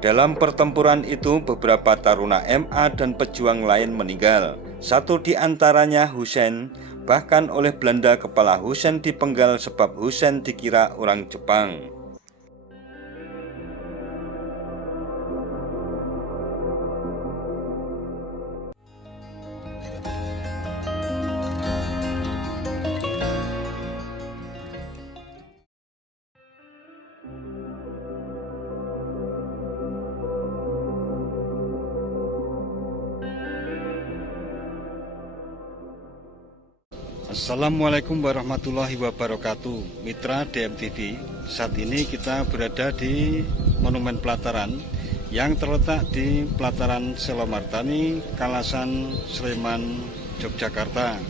Dalam pertempuran itu beberapa taruna MA dan pejuang lain meninggal. Satu di antaranya Hussein. Bahkan oleh Belanda kepala Hussein dipenggal sebab Hussein dikira orang Jepang. Assalamualaikum warahmatullahi wabarakatuh. Mitra DMTV, saat ini kita berada di Monumen Pelataran yang terletak di Pelataran Selomartani, Kalasan, Sleman, Yogyakarta.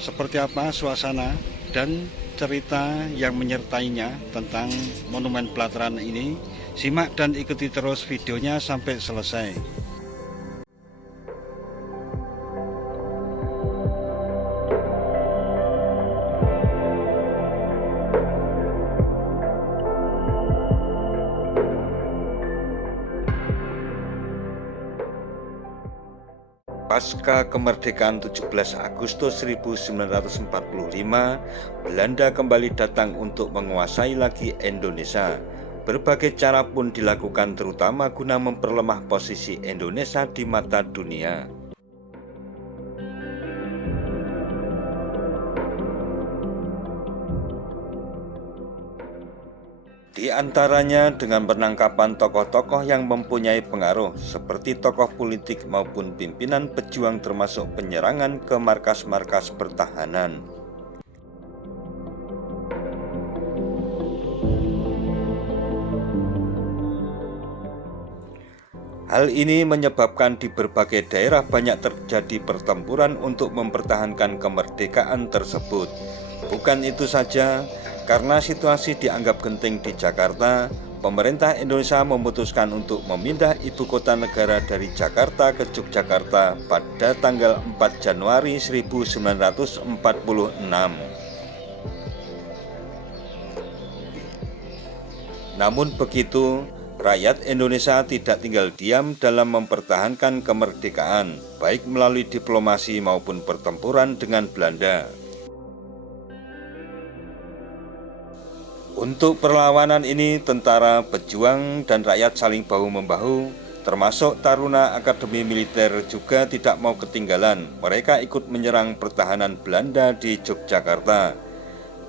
Seperti apa suasana dan cerita yang menyertainya tentang Monumen Pelataran ini? Simak dan ikuti terus videonya sampai selesai. Pasca kemerdekaan 17 Agustus 1945, Belanda kembali datang untuk menguasai lagi Indonesia. Berbagai cara pun dilakukan terutama guna memperlemah posisi Indonesia di mata dunia. Di antaranya dengan penangkapan tokoh-tokoh yang mempunyai pengaruh seperti tokoh politik maupun pimpinan pejuang termasuk penyerangan ke markas-markas pertahanan. Hal ini menyebabkan di berbagai daerah banyak terjadi pertempuran untuk mempertahankan kemerdekaan tersebut. Bukan itu saja, karena situasi dianggap genting di Jakarta, pemerintah Indonesia memutuskan untuk memindah ibu kota negara dari Jakarta ke Yogyakarta pada tanggal 4 Januari 1946. Namun begitu, rakyat Indonesia tidak tinggal diam dalam mempertahankan kemerdekaan, baik melalui diplomasi maupun pertempuran dengan Belanda. Untuk perlawanan ini, tentara, pejuang, dan rakyat saling bahu-membahu, termasuk taruna Akademi Militer juga tidak mau ketinggalan. Mereka ikut menyerang pertahanan Belanda di Yogyakarta.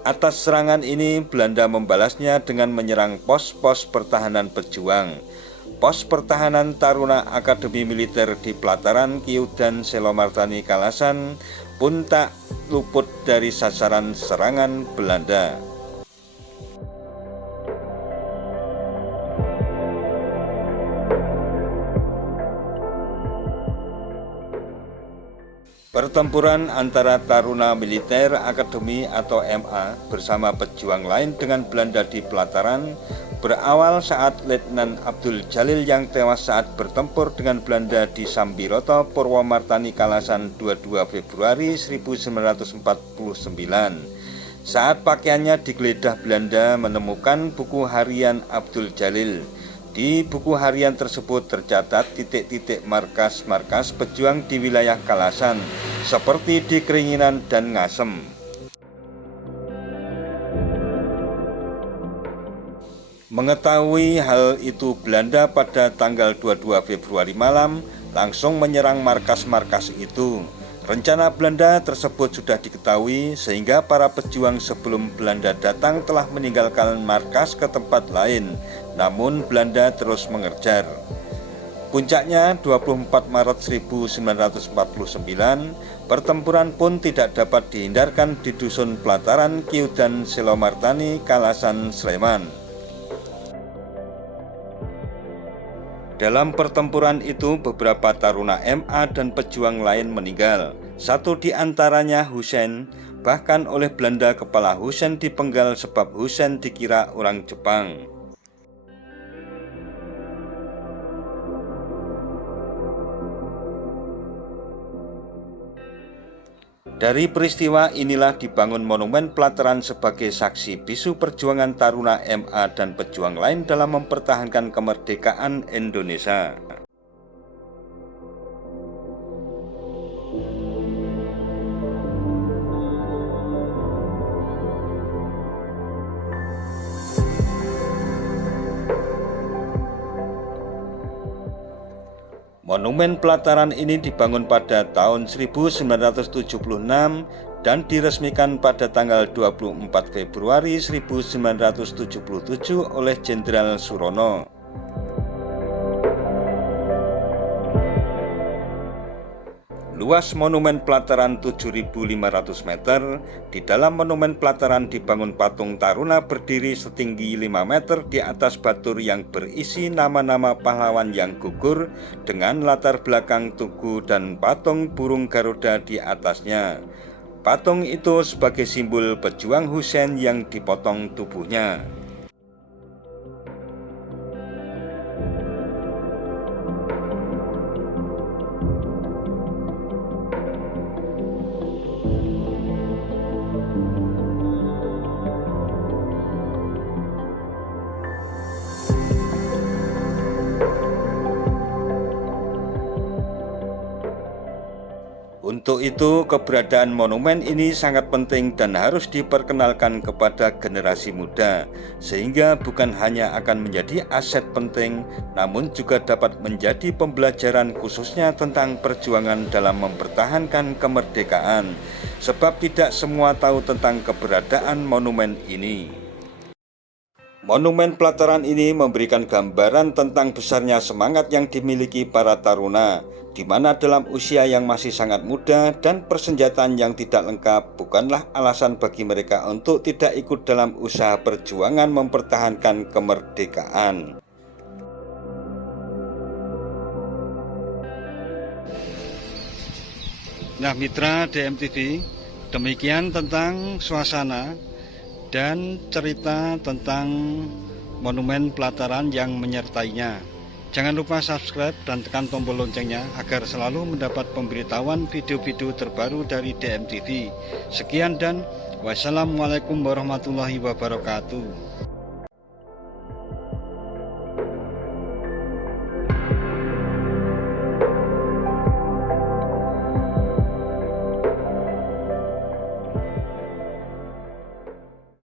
Atas serangan ini, Belanda membalasnya dengan menyerang pos-pos pertahanan pejuang. Pos pertahanan taruna Akademi Militer di Pelataran, Kiu, dan Selomartani, Kalasan pun tak luput dari sasaran serangan Belanda. Pertempuran antara taruna militer Akademi atau MA bersama pejuang lain dengan Belanda di Pelataran berawal saat Letnan Abdul Jalil yang tewas saat bertempur dengan Belanda di Sambiroto, Purwomartani, Kalasan 22 Februari 1949. Saat pakaiannya digeledah, Belanda menemukan buku harian Abdul Jalil. Di buku harian tersebut tercatat titik-titik markas-markas pejuang di wilayah Kalasan, seperti di Keringinan dan Ngasem. Mengetahui hal itu, Belanda pada tanggal 22 Februari malam langsung menyerang markas-markas itu. Rencana Belanda tersebut sudah diketahui sehingga para pejuang sebelum Belanda datang telah meninggalkan markas ke tempat lain. Namun Belanda terus mengejar. Puncaknya 24 Maret 1949, pertempuran pun tidak dapat dihindarkan di dusun Pelataran, Kiu, dan Selomartani, Kalasan, Sleman. Dalam pertempuran itu beberapa taruna MA dan pejuang lain meninggal. Satu di antaranya Hussein. Bahkan oleh Belanda kepala Hussein dipenggal sebab Hussein dikira orang Jepang. Dari peristiwa inilah dibangun monumen pelataran sebagai saksi bisu perjuangan Taruna MA dan pejuang lain dalam mempertahankan kemerdekaan Indonesia. Monumen pelataran ini dibangun pada tahun 1976 dan diresmikan pada tanggal 24 Februari 1977 oleh Jenderal Surono. Luas monumen pelataran 7.500 meter. Di dalam monumen pelataran dibangun patung Taruna berdiri setinggi 5 meter di atas batur yang berisi nama-nama pahlawan yang gugur dengan latar belakang tugu dan patung burung Garuda di atasnya. Patung itu sebagai simbol pejuang Husein yang dipotong tubuhnya. Untuk itu, keberadaan monumen ini sangat penting dan harus diperkenalkan kepada generasi muda, sehingga bukan hanya akan menjadi aset penting, namun juga dapat menjadi pembelajaran khususnya tentang perjuangan dalam mempertahankan kemerdekaan, sebab tidak semua tahu tentang keberadaan monumen ini. Monumen pelataran ini memberikan gambaran tentang besarnya semangat yang dimiliki para taruna, di mana dalam usia yang masih sangat muda dan persenjataan yang tidak lengkap bukanlah alasan bagi mereka untuk tidak ikut dalam usaha perjuangan mempertahankan kemerdekaan. Nah, mitra DMTV, demikian tentang suasana dan cerita tentang monumen pelataran yang menyertainya. Jangan lupa subscribe dan tekan tombol loncengnya agar selalu mendapat pemberitahuan video-video terbaru dari DMTV. Sekian dan wassalamualaikum warahmatullahi wabarakatuh.